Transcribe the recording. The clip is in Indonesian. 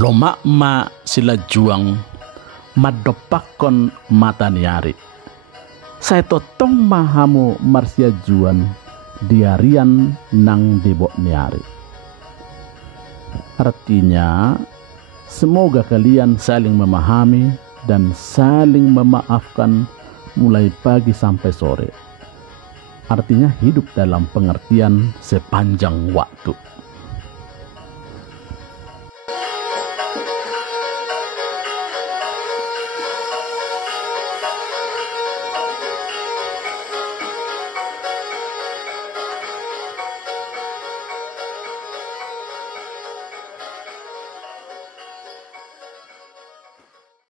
Lomak ma sila juang madopakon mata niari. Saya totong mahamu marsia juan diarian nang debok niari. Artinya, semoga kalian saling memahami dan saling memaafkan mulai pagi sampai sore. Artinya hidup dalam pengertian sepanjang waktu.